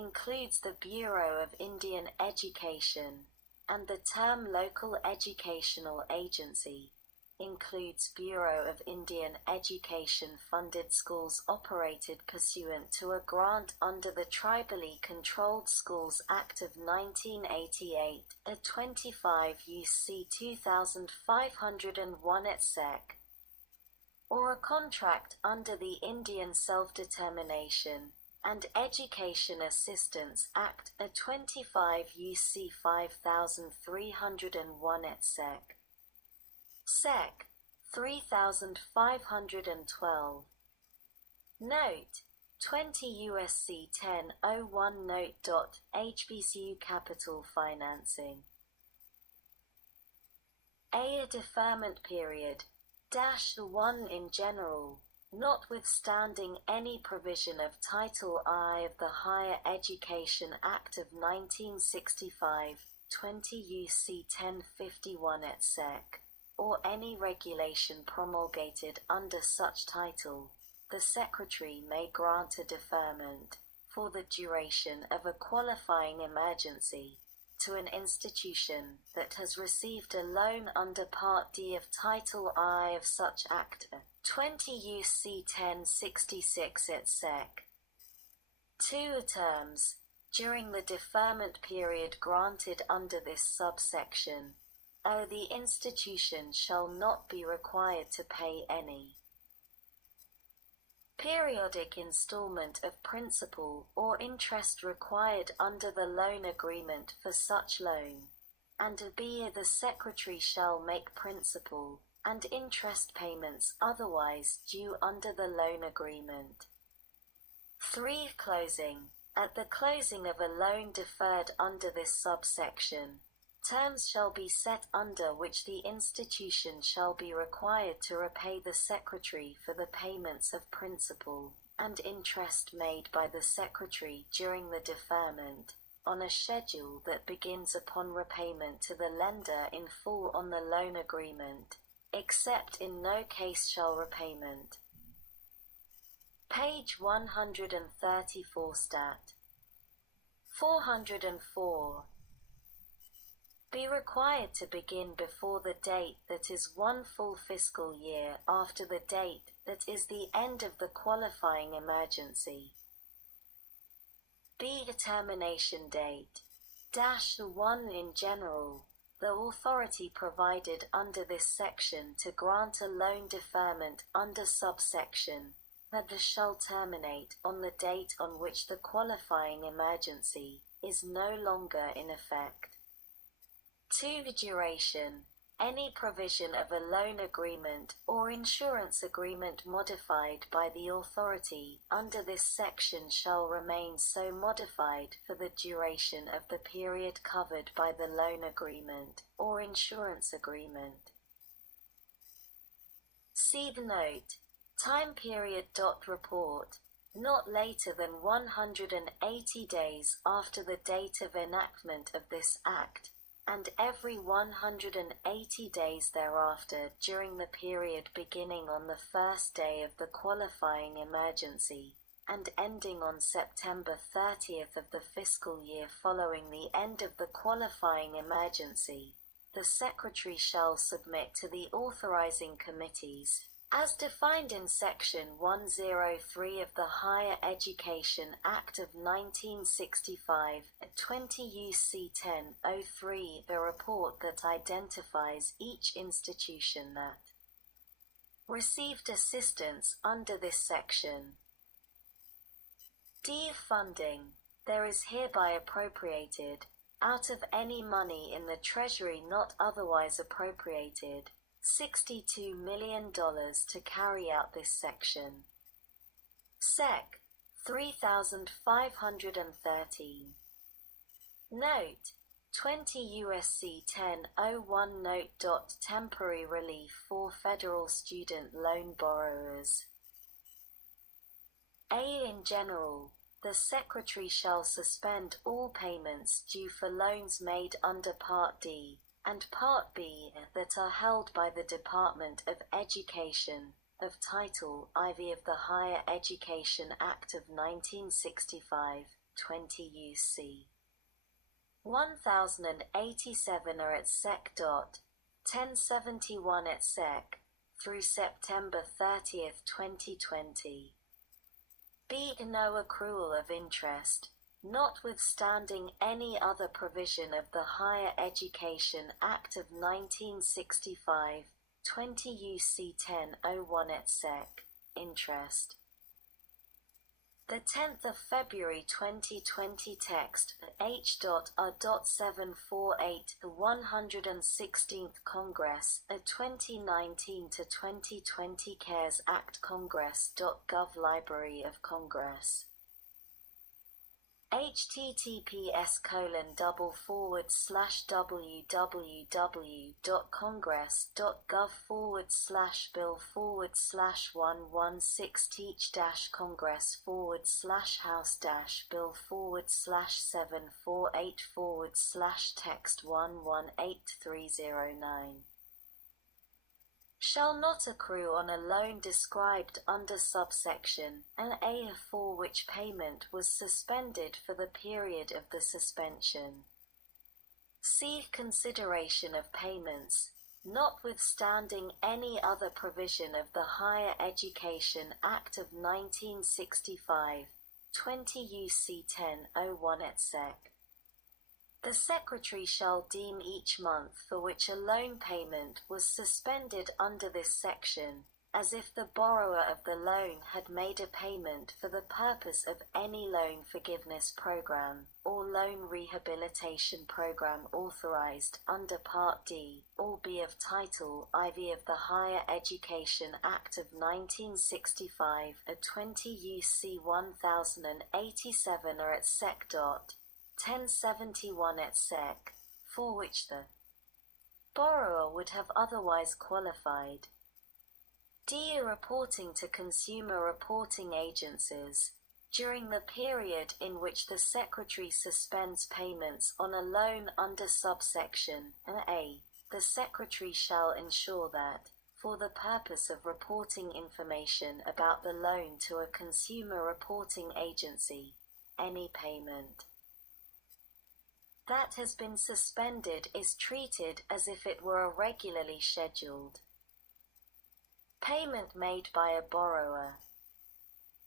includes the Bureau of Indian Education, and the term Local Educational Agency includes Bureau of Indian Education-funded schools operated pursuant to a grant under the Tribally Controlled Schools Act of 1988, a 25 U.C. 2501 et seq., or a contract under the Indian Self-Determination and Education Assistance Act, a 25 U.C. 5301 et seq. Sec. 3512. Note: 20 U.S.C. 1001 Note. HBCU Capital Financing. A deferment period -1 in general, notwithstanding any provision of Title I of the Higher Education Act of 1965, 20 U.C. 1051 et seq., or any regulation promulgated under such title, the Secretary may grant a deferment, for the duration of a qualifying emergency, to an institution that has received a loan under Part D of Title I of such Act, 20 U.C. 1066 et seq. 2 terms, during the deferment period granted under this subsection, the institution shall not be required to pay any periodic installment of principal or interest required under the loan agreement for such loan, and b. the Secretary shall make principal and interest payments otherwise due under the loan agreement. 3. Closing. At the closing of a loan deferred under this subsection, terms shall be set under which the institution shall be required to repay the Secretary for the payments of principal and interest made by the Secretary during the deferment, on a schedule that begins upon repayment to the lender in full on the loan agreement, except in no case shall repayment. Page 134 Stat. 404. Be required to begin before the date that is one full fiscal year after the date that is the end of the qualifying emergency. B. Termination date -1 in general. The authority provided under this section to grant a loan deferment under subsection that shall terminate on the date on which the qualifying emergency is no longer in effect. 2. Duration. Any provision of a loan agreement or insurance agreement modified by the authority under this section shall remain so modified for the duration of the period covered by the loan agreement or insurance agreement. See the note. Time period. Report. Not later than 180 days after the date of enactment of this Act, and every 180 days thereafter during the period beginning on the first day of the qualifying emergency, and ending on September 30th of the fiscal year following the end of the qualifying emergency, the Secretary shall submit to the authorizing committees, as defined in Section 103 of the Higher Education Act of 1965, 20 U.C. 1003, the report that identifies each institution that received assistance under this section. D. Funding. There is hereby appropriated, out of any money in the Treasury not otherwise appropriated, $62 million to carry out this section. Sec. 3513. Note: 20 U.S.C. 1001 Note. Temporary relief for federal student loan borrowers. A. In general, the Secretary shall suspend all payments due for loans made under Part D and Part B that are held by the Department of Education of Title IV of the Higher Education Act of 1965, 20 U.C. 1087 are at Sec. 1071 at Sec. through September 30th, 2020. B. No accrual of interest, notwithstanding any other provision of the Higher Education Act of 1965, 20 U.C. 1001 et sec. Interest. The 10th of February 2020 text H.A.748 The 116th Congress, a 2019 to 2020 CARES Act Congress.gov Library of Congress. https://www.congress.gov/bill/116-congress/house-bill/748/text 118309 shall not accrue on a loan described under subsection an A for which payment was suspended for the period of the suspension. C. Consideration of payments, notwithstanding any other provision of the Higher Education Act of 1965, 20 U.C. 1001 et sec. The Secretary shall deem each month for which a loan payment was suspended under this section, as if the borrower of the loan had made a payment for the purpose of any loan forgiveness program, or loan rehabilitation program authorized under Part D, or B of Title IV of the Higher Education Act of 1965, a 20 U.C. 1087 or at Sec. 1071 et sec., for which the borrower would have otherwise qualified. D. Reporting to consumer reporting agencies. During the period in which the Secretary suspends payments on a loan under subsection A, the Secretary shall ensure that, for the purpose of reporting information about the loan to a consumer reporting agency, any payment that has been suspended is treated as if it were irregularly scheduled. Payment made by a borrower.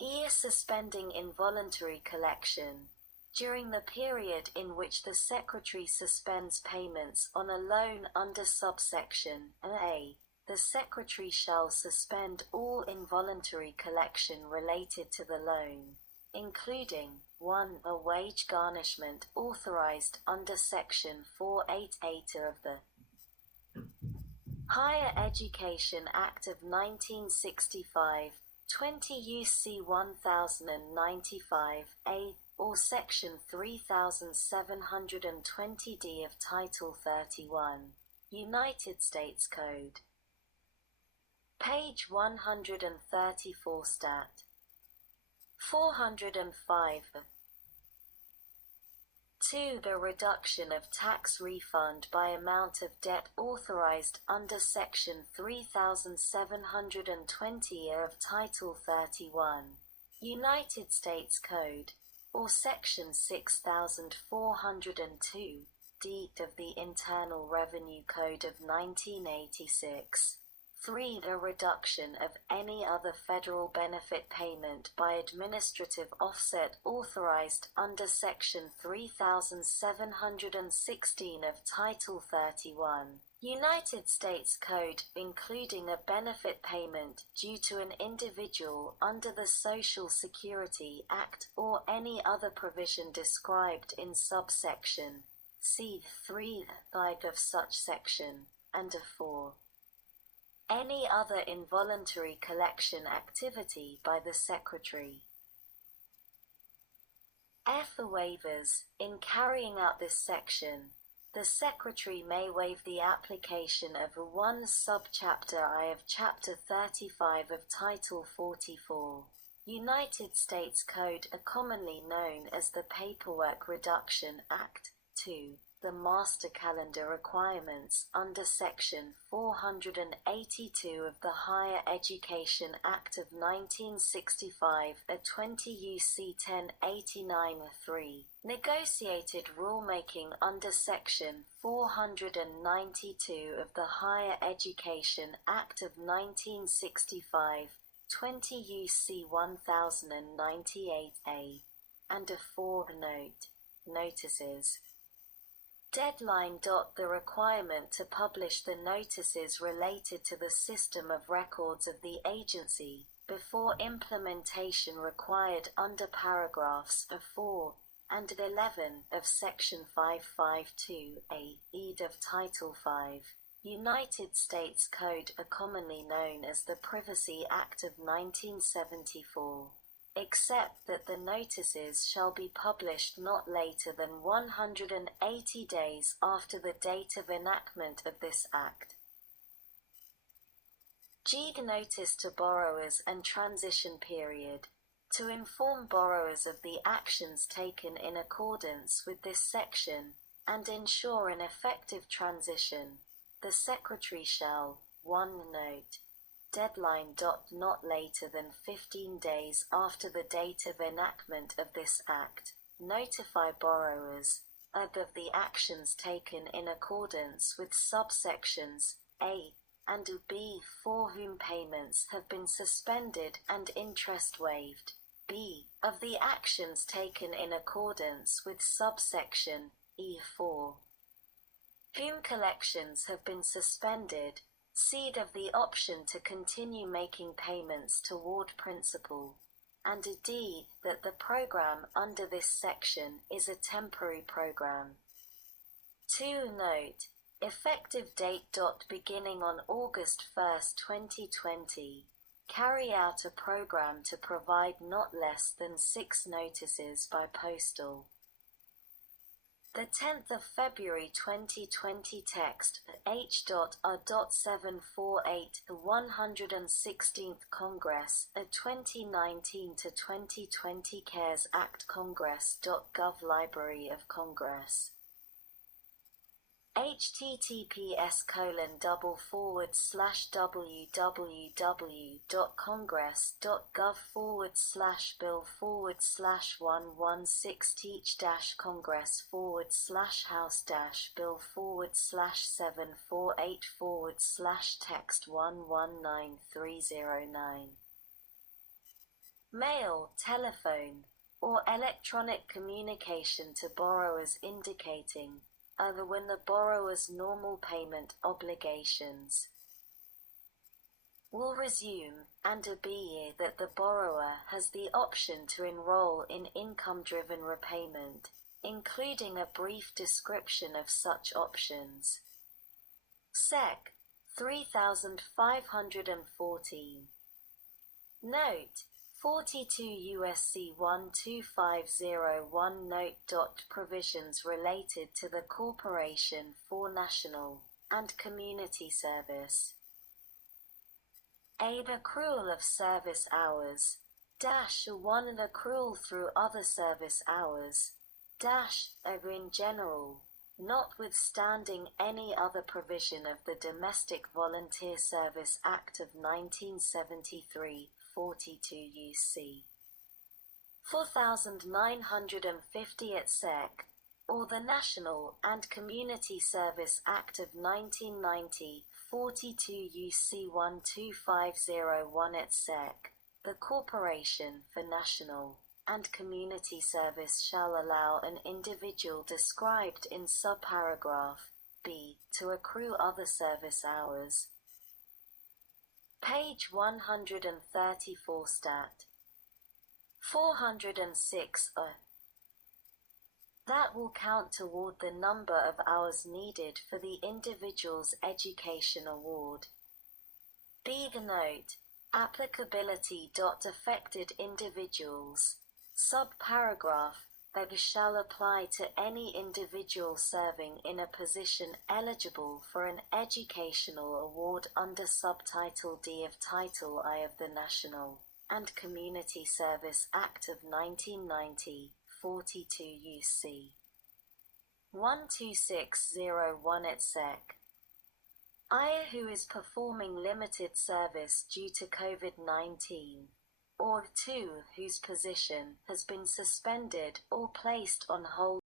E. Suspending involuntary collection. During the period in which the Secretary suspends payments on a loan under subsection A, the Secretary shall suspend all involuntary collection related to the loan, including 1. A wage garnishment authorized under Section 488 of the Higher Education Act of 1965, 20 U.C. 1095 A, or Section 3720D of Title 31, United States Code. Page 134 Stat. 405. 2. The reduction of tax refund by amount of debt authorized under Section 3720 of Title 31, United States Code, or Section 6402 D of the Internal Revenue Code of 1986. 3. The reduction of any other federal benefit payment by administrative offset authorized under Section 3716 of Title 31, United States Code, including a benefit payment due to an individual under the Social Security Act or any other provision described in subsection C. 3(5) of such section, and 4. Any other involuntary collection activity by the Secretary. F. The waivers. In carrying out this section, the Secretary may waive the application of 1 subchapter I of Chapter 35 of Title 44, United States Code, commonly known as the Paperwork Reduction Act, 2. the master calendar requirements under Section 482 of the Higher Education Act of 1965, a 20 U.C. 1089-3, negotiated rulemaking under Section 492 of the Higher Education Act of 1965, 20 U.C. 1098a, and a footnote, notices. Deadline. The requirement to publish the notices related to the system of records of the agency before implementation required under paragraphs 4 and 11 of Section 552(a)(ed) of Title 5, United States Code, are commonly known as the Privacy Act of 1974. Except that the notices shall be published not later than 180 days after the date of enactment of this Act. G. Notice to borrowers and transition period. To inform borrowers of the actions taken in accordance with this section, and ensure an effective transition, the Secretary shall, 1. Note. Deadline. Not later than 15 days after the date of enactment of this Act, notify borrowers of the actions taken in accordance with subsections A and B for whom payments have been suspended and interest waived, B of the actions taken in accordance with subsection E for whom collections have been suspended, C of the option to continue making payments toward principal, and D that the program under this section is a temporary program. 2. Note. Effective date. Beginning on August 1, 2020, carry out a program to provide not less than 6 notices by postal. The 10th of February 2020 text, H.R.748, the 116th Congress, a 2019 to 2020 CaresAct Congress.gov Library of Congress. https://www.congress.gov/bill/116-congress/116-text119309. Mail, telephone, or electronic communication to borrowers indicating other when the borrower's normal payment obligations will resume, and B that the borrower has the option to enroll in income-driven repayment, including a brief description of such options. Sec. 3514. Note. 42 U.S.C. 12501 Note. Provisions related to the Corporation for National and Community Service. A. Accrual of service hours. -1 An accrual through other service hours. In general, notwithstanding any other provision of the Domestic Volunteer Service Act of 1973, 42 U.C. 4950 at Sec. Or the National and Community Service Act of 1990, 42 U.C. 12501 at Sec. The Corporation for National and Community Service shall allow an individual described in subparagraph B to accrue other service hours. Page 134 Stat. 406 that will count toward the number of hours needed for the individual's education award. B. The note. Applicability. Affected individuals. Subparagraph. That shall apply to any individual serving in a position eligible for an educational award under Subtitle D of Title I of the National and Community Service Act of 1990, 42 U.C. 12601 etc. I who is performing limited service due to COVID-19, or 2 whose position has been suspended or placed on hold.